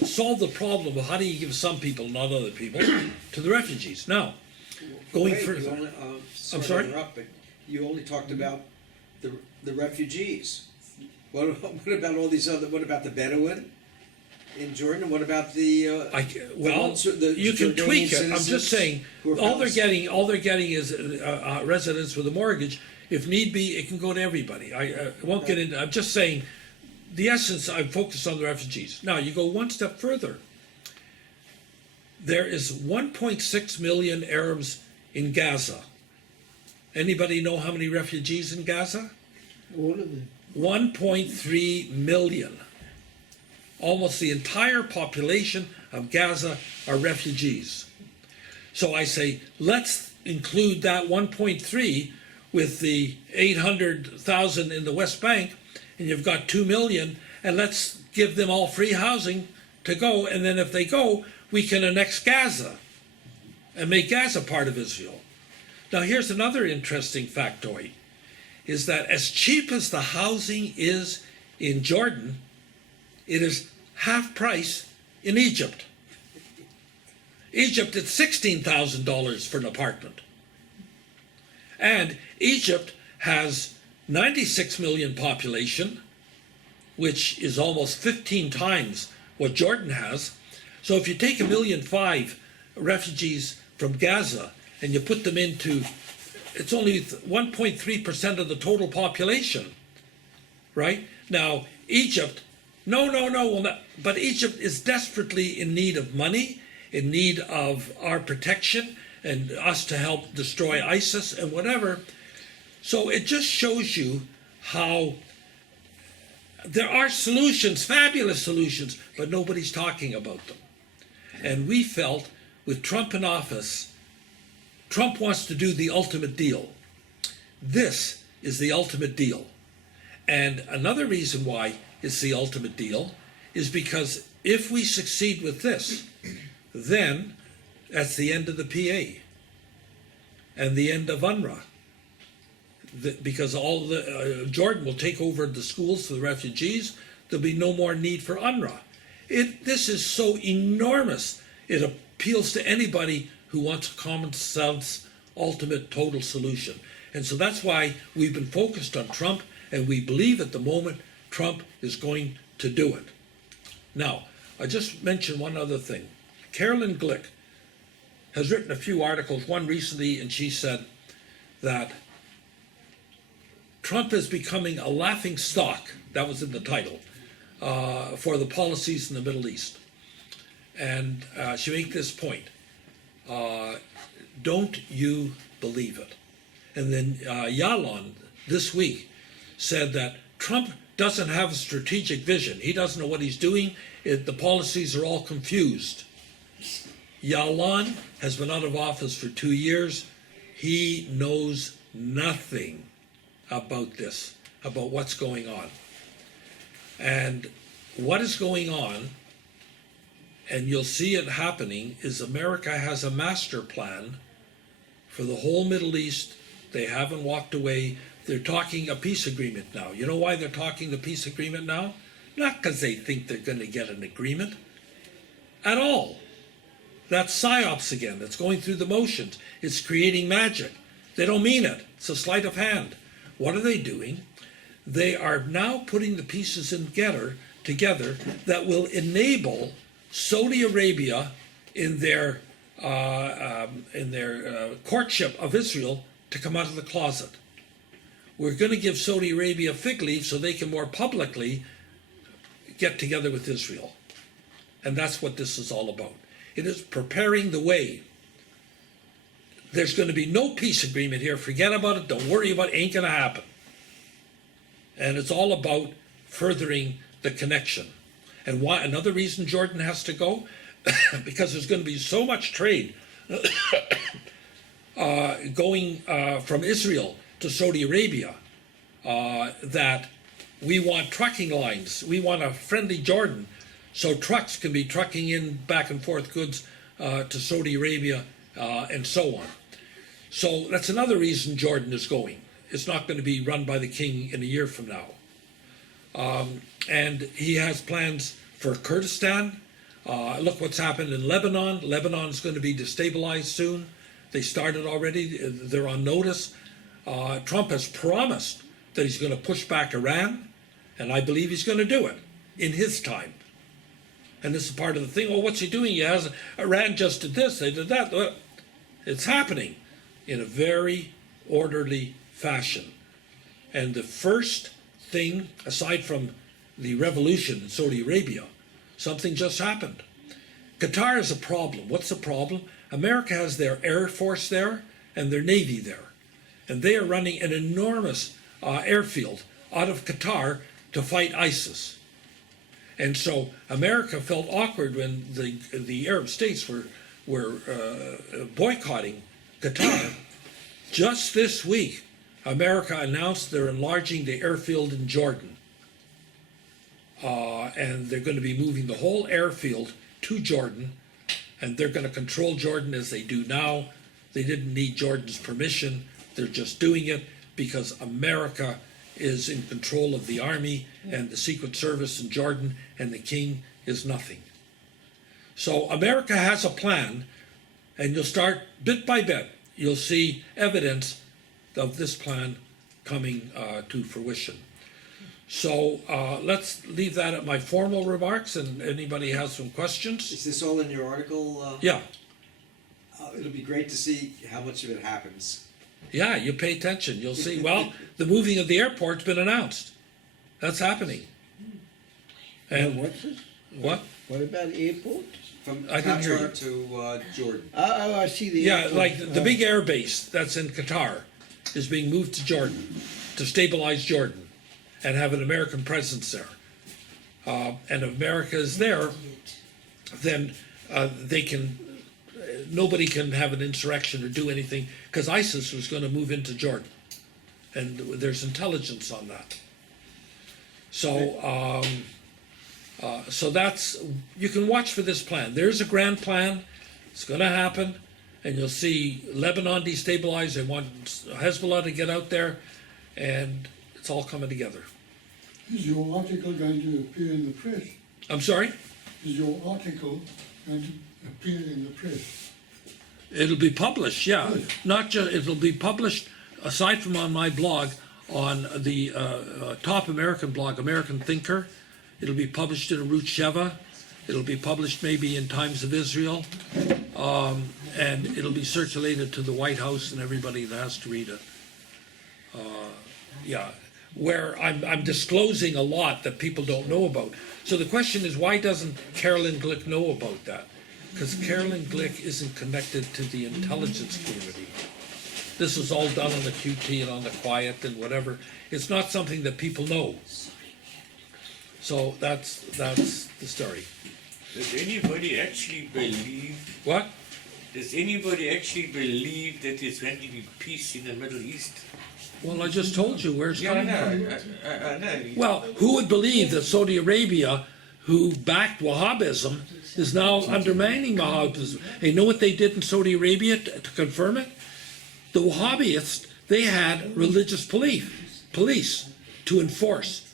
solve the problem of how do you give some people, not other people, to the refugees. Now, going Wait, further. you only, I'm to sorry? interrupt, but you only talked about the refugees. What about all these other? What about the Bedouin in Jordan? What about the? You can Jordanian tweak it. I'm just citizens saying, who are all they're Palestinian? getting is residents with a mortgage. If need be, it can go to everybody. I won't get into. I'm just saying, the essence. I'm focused on the refugees. Now you go one step further. There is 1.6 million Arabs in Gaza. Anybody know how many refugees in Gaza? All of them. 1.3 million. Almost the entire population of Gaza are refugees. So I say, let's include that 1.3 with the 800,000 in the West Bank, and you've got 2 million, and let's give them all free housing to go, and then if they go, we can annex Gaza and make Gaza part of Israel. Now here's another interesting factoid, is that as cheap as the housing is in Jordan, it is half price in Egypt. Egypt, it's $16,000 for an apartment. And Egypt has 96 million population, which is almost 15 times what Jordan has. So if you take 1.5 million refugees from Gaza and you put them into, it's only 1.3% of the total population, right? Now, Egypt, but Egypt is desperately in need of money, in need of our protection, and us to help destroy ISIS and whatever. So it just shows you how there are solutions, fabulous solutions, but nobody's talking about them. And we felt with Trump in office, Trump wants to do the ultimate deal. This is the ultimate deal. And another reason why it's the ultimate deal is because if we succeed with this, then that's the end of the PA and the end of UNRWA. Because all the Jordan will take over the schools for the refugees. There'll be no more need for UNRWA. This is so enormous. It appeals to anybody who wants a common sense, ultimate, total solution. And so that's why we've been focused on Trump, and we believe at the moment Trump is going to do it. Now, I just mentioned one other thing. Carolyn Glick has written a few articles, one recently, and she said that Trump is becoming a laughing stock, that was in the title, for the policies in the Middle East. And she made this point, don't you believe it? And then Yalon this week said that Trump doesn't have a strategic vision. He doesn't know what he's doing. The policies are all confused. Yalon has been out of office for 2 years. He knows nothing about this, about what's going on. And what is going on, and you'll see it happening, is America has a master plan for the whole Middle East. They haven't walked away. They're talking a peace agreement now. You know why they're talking the peace agreement now? Not because they think they're going to get an agreement at all. That's psyops again. It's going through the motions. It's creating magic. They don't mean it. It's a sleight of hand. What are they doing? They are now putting the pieces together that will enable Saudi Arabia in their courtship of Israel to come out of the closet. We're going to give Saudi Arabia fig leaf so they can more publicly get together with Israel. And that's what this is all about. It is preparing the way. There's going to be no peace agreement here. Forget about it. Don't worry about it. Ain't going to happen. And it's all about furthering the connection. And why? Another reason Jordan has to go, because there's going to be so much trade going from Israel to Saudi Arabia that we want trucking lines. We want a friendly Jordan, so trucks can be trucking in back and forth goods to Saudi Arabia and so on. So that's another reason Jordan is going. It's not going to be run by the king in a year from now. And he has plans for Kurdistan. Look what's happened in Lebanon. Lebanon is going to be destabilized soon. They started already. They're on notice. Trump has promised that he's going to push back Iran, and I believe he's going to do it in his time. And this is part of the thing. Oh, what's he doing? He has Iran just did this, they did that. Well, it's happening in a very orderly fashion. And the first thing, aside from the revolution in Saudi Arabia, something just happened. Qatar is a problem. What's the problem? America has their Air Force there and their Navy there. And they are running an enormous airfield out of Qatar to fight ISIS. And so America felt awkward when the Arab states were boycotting Qatar. Just this week, America announced they're enlarging the airfield in Jordan. And they're going to be moving the whole airfield to Jordan, and they're going to control Jordan as they do now. They didn't need Jordan's permission. They're just doing it because America is in control of the army and the Secret Service in Jordan, and the king is nothing. So America has a plan, and you'll start bit by bit. You'll see evidence of this plan coming to fruition. So let's leave that at my formal remarks, and anybody has some questions? Is this all in your article? Yeah, It'll be great to see how much of it happens. yeah, you pay attention. You'll see, well, the moving of the airport's been announced. That's happening. And What's this? what? What about airport? From I didn't hear Qatar to Jordan. Oh, I see the Yeah, airport. like the big air base that's in Qatar is being moved to Jordan to stabilize Jordan and have an American presence there. And if America is there, then they can, nobody can have an insurrection or do anything, because ISIS was going to move into Jordan. And there's intelligence on that. So, so that's, you can watch for this plan. There's a grand plan. It's going to happen. And you'll see Lebanon destabilized. They want Hezbollah to get out there. And it's all coming together. Is your article going to appear in the press? I'm sorry? Is your article going to appear in the press? It'll be published, yeah. Not just, it'll be published, aside from on my blog, on the top American blog, American Thinker. It'll be published in Arutz Sheva. It'll be published maybe in Times of Israel. and it'll be circulated to the White House and everybody that has to read it. Yeah, where I'm disclosing a lot that people don't know about. So the question is, why doesn't Carolyn Glick know about that? Because Carolyn Glick isn't connected to the intelligence community. This was all done on the QT and on the quiet and whatever. It's not something that people know. So that's the story. Does anybody actually believe? What? Does anybody actually believe that there's going to be peace in the Middle East? Well, I just told you where it's Yeah, I coming know. from. I know. Well, who would believe that Saudi Arabia, who backed Wahhabism, is now undermining Wahhabism? And you know what they did in Saudi Arabia to confirm it? The Wahhabists, they had religious police to enforce.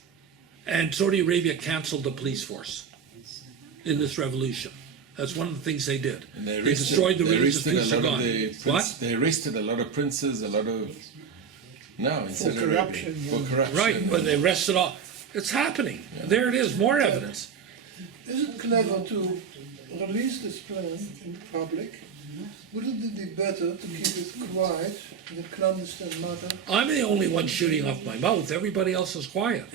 And Saudi Arabia canceled the police force in this revolution. That's one of the things they did. And They destroyed the religious police. Are gone. What? They arrested a lot of princes, a lot of. No, in Saudi Arabia. corruption, For yeah. corruption. Right, but they arrested all. It's happening. There it is, more evidence. Is it clever to release this plan in public? Wouldn't it be better to keep it quiet in a clandestine matter? I'm the only one shooting off my mouth. Everybody else is quiet.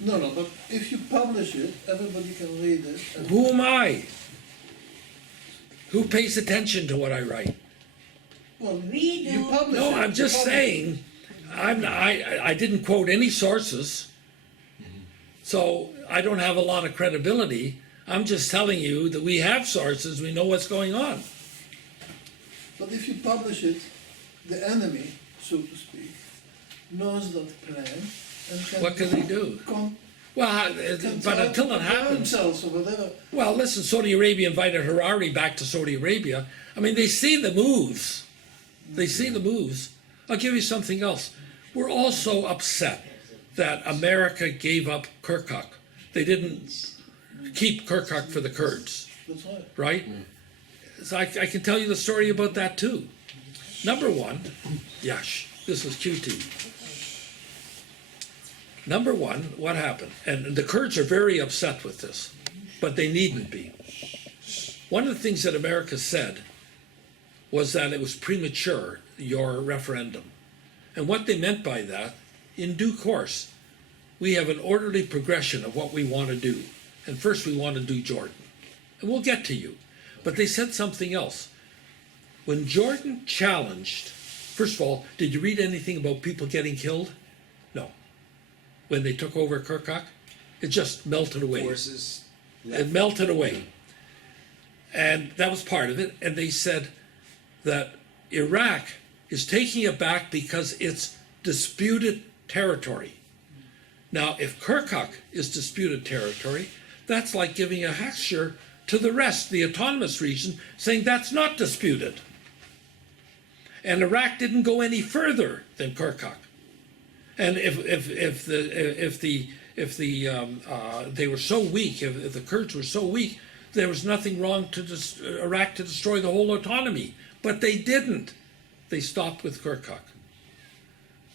No, but if you publish it, everybody can read it. And Who am I? Who pays attention to what I write? well, you publish No, it. I'm just you publish saying, I didn't quote any sources, so I don't have a lot of credibility. I'm just telling you that we have sources, we know what's going on. it. But if you publish it, the enemy, so to speak, knows that plan and can. What can they do? Can Well, but until it prepare happens, themselves or whatever. well, listen, Saudi Arabia invited Harari back to Saudi Arabia. I mean, they see the moves. They see the moves. I'll give you something else. We're also upset that America gave up Kirkuk. They didn't keep Kirkuk for the Kurds, That's right. right? So I can tell you the story about that too. Number one, Yash, this is QT. Number one, what happened? And the Kurds are very upset with this, but they needn't be. One of the things that America said was that it was premature, your referendum. And what they meant by that, in due course, we have an orderly progression of what we want to do. And first we want to do Jordan. And we'll get to you. But they said something else. When Jordan challenged, first of all, did you read anything about people getting killed? No. When they took over Kirkuk, it just melted away. Forces It melted away. And that was part of it. And they said that Iraq is taking it back because it's disputed territory. Now, if Kirkuk is disputed territory, that's like giving a hexure to the rest, the autonomous region, saying that's not disputed. And Iraq didn't go any further than Kirkuk. And if they were so weak, if the Kurds were so weak, there was nothing wrong to Iraq to destroy the whole autonomy. But they didn't. They stopped with Kirkuk.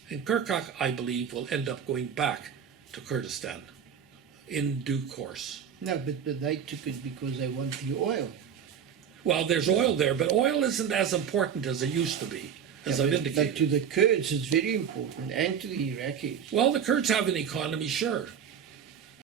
And Kirkuk, I believe, will end up going back to Kurdistan in due course. No, but they took it because they want the oil. Well, there's oil there, but oil isn't as important as it used to be, as I've But to indicated. the Kurds, it's very important, and to the Iraqis. Well, the Kurds have an economy, sure.